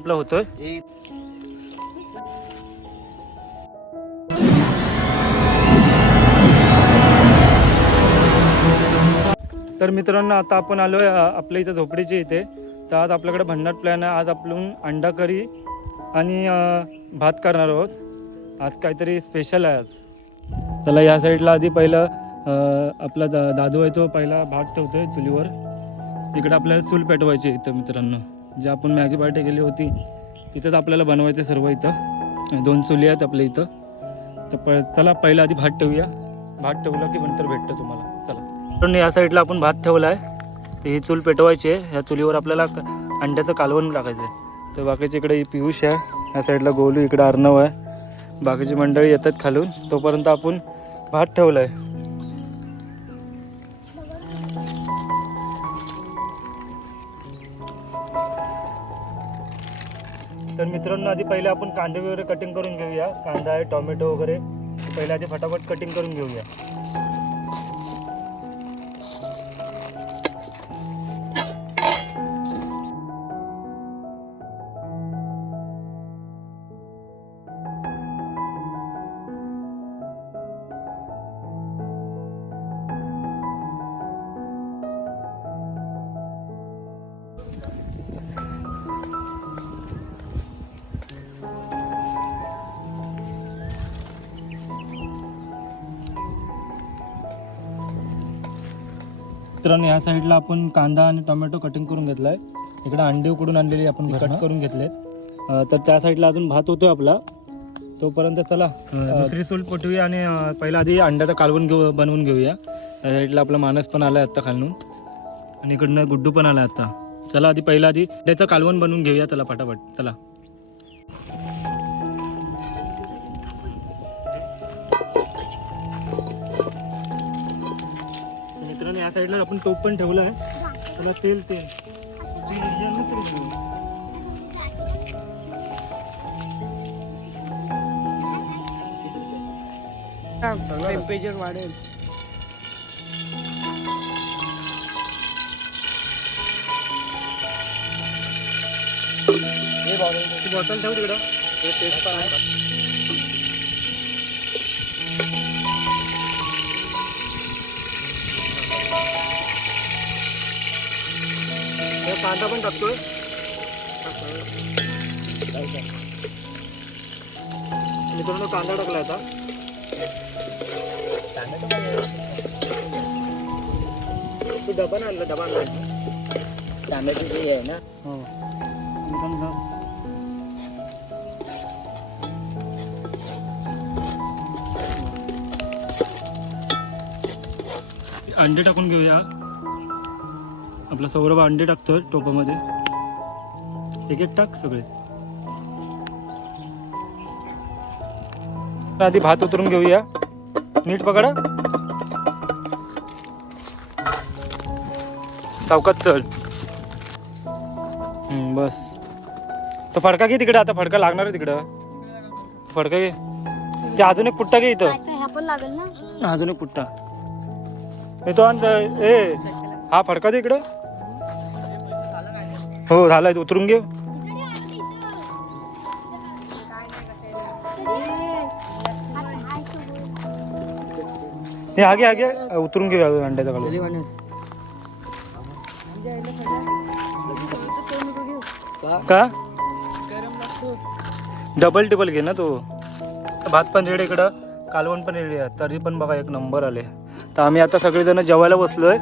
आपला होतोय. तर मित्रांनो आता आपण आलोय आपल्या इथं झोपडीच्या इथे. तर आज आपल्याकडे भन्नाट प्लॅन आहे. आज आपण अंडा करी आणि भात करणार आहोत. आज काहीतरी स्पेशल आहे आज. चला या साईडला आधी पहिलं आपला दादू आहे तो पहिला भात ठेवतोय चुलीवर. इकडे आपल्याला चूल पेटवायची इथं मित्रांनो. जे आपण मॅगी पार्टी केली होती तिथंच आपल्याला बनवायचं सर्व. इथं 2 चुली आहेत आपल्या इथं. तर चला पहिला आधी भात ठेवूया. भात ठेवलं की नंतर भेटतं तुम्हाला. चला पण या साईडला आपण भात ठेवला आहे. तर ही चूल पेटवायची आहे. ह्या चुलीवर आपल्याला अंड्याचं कालवण टाकायचं आहे. तर बाकीच्या इकडे पियुष आहे, या साईडला गोलू, इकडं अर्णव आहे, बाकीची मंडळी येतात खालून. तोपर्यंत आपण भात ठेवला आहे. तर मित्रांनो आधी पहिले आपण कांदे वगैरे कटिंग करून घेऊया. कांदा आहे, टोमॅटो वगैरे पहिले आधी फटाफट कटिंग करून घेऊया. मित्रांनो ह्या साईडला आपण कांदा आणि टोमॅटो कटिंग करून घेतला आहे. इकडे अंडे उकडून आणलेली आपण कट करून घेतलेत. तर त्या साईडला अजून भात होतोय आपला. तोपर्यंत चला दुसरी चूल पेटवूया आणि पहिला आधी अंड्याचं कालवण बनवून घेऊया. त्या साईडला आपला मानस पण आला आहे आत्ता खालून आणि इकडनं गुड्डू पण आला आहे आत्ता. चला आधी पहिला आधी अंड्याचं कालवण बनवून घेऊया. चला फटाफट चला. मित्रांनो या साईडला आपण टोप पण ठेवला आहे. त्याला तेल टेम्परेचर वाढेल. बॉटल ठेव तिकडं. टेस्ट पण आहे. कांदा पण टाकतोय. मित्रांनो कांदा टाकला आता. तू डबा आणला, डबा आणला टॅमॅटो जे आहे ना. हो अंडे टाकून घेऊया. आपला सौरभ अंडे टाकतोय टोपामध्ये. एक एक टाक सगळे. आधी भात उतरून घेऊया. नीट पकडा. सावकाश चढ. बस. तो फडका घे तिकडे. आता फडका लागणार आहे तिकडं. फडका घे. ते अजून एक पुट्टा घे इथं. अजून एक पुट्टा येतो. ए हा फडका दे इकडं. हो झालाय. उतरून घे. हे आगे आगे उतरून घे अंड्याचा कालवण. का डबल टेबल घे ना तो. भात पण रेडी इकडं, कालवण पण रेडी आहे. तरी पण बघा एक नंबर आले. तर आम्ही आता सगळेजण जेवायला बसलोय.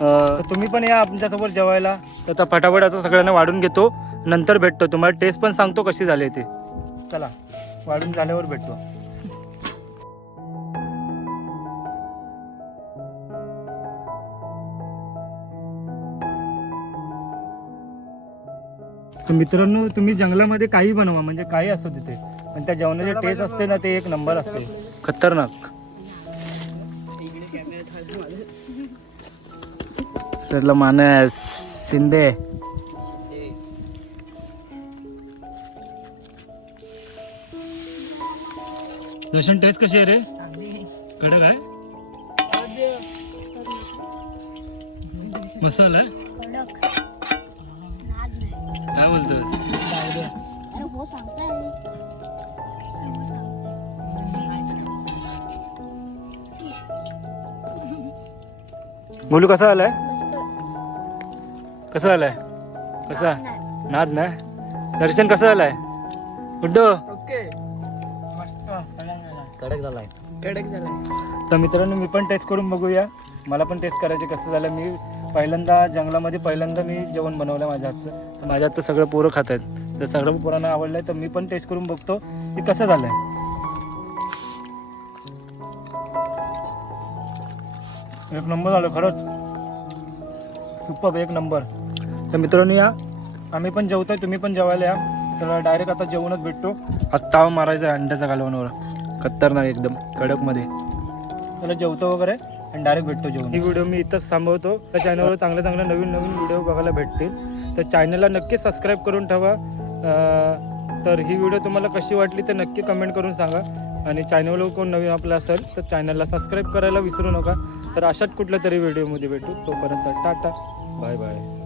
तर तुम्ही पण या आमच्यासोबत जेवायला. तर फटाफट असं सगळ्यांना वाढून घेतो. नंतर भेटतो. तुम्हाला टेस्ट पण सांगतो कशी झाली ते. चला वाढून झाल्यावर भेटतो. तर मित्रांनो तुम्ही जंगलामध्ये काही बनवा, म्हणजे काही असो तिथे, पण त्या जेवणाची टेस्ट असते ना ते एक नंबर असते. खतरनाक. सरला मानस शिंदे. दर्शन टेस्ट कशी आहे रे? कडक आहे. मसाला आहे. काय बोलतोय? हो सांगताय. बोलू कसा आलाय? मस्त. कसा आलाय? कसा? नाही. नाद ना. दर्शन कसं आलाय? गुड्डो. ओके मस्त कडक झालाय. कडक झालाय. तर मित्रांनो मी पण टेस्ट करून बघूया. मला पण टेस्ट करायचे कसं झालं. मी पहिल्यांदा जंगलामध्ये मी जेवण बनवलं माझ्या हातचं. तर माझ्या हातचं सगळं पोरं खात आहेत. तर सगळं पोरांना आवडलं आहे. तर मी पण टेस्ट करून बघतो की कसं झालं आहे. एक नंबर झालं खरंच. सुपर एक नंबर. तर मित्रांनो या आम्ही पण जेवतोय, तुम्ही पण जेवायला या. तर डायरेक्ट आता जेवणच भेटतो. आता ताव मारायचा आहे अंड्याचा घालवण्यावर. खतरनाक एकदम कडकमध्ये. त्याला जेवतो वगैरे आणि डायरेक्ट भेटतो जेवण. ही व्हिडिओ मी इथंच थांबवतो. त्या चॅनलवर चांगले नवीन व्हिडिओ बघायला भेटतील. तर चॅनलला नक्की सबस्क्राईब करून ठेवा. तर ही व्हिडिओ तुम्हाला कशी वाटली ते नक्की कमेंट करून सांगा. आणि चॅनलवर कोण नवीन आपलं असेल तर चॅनलला सबस्क्राईब करायला विसरू नका. तर अशाच कुठल्या तरी व्हिडिओमध्ये भेटू. तोपर्यंत टाटा बाय बाय.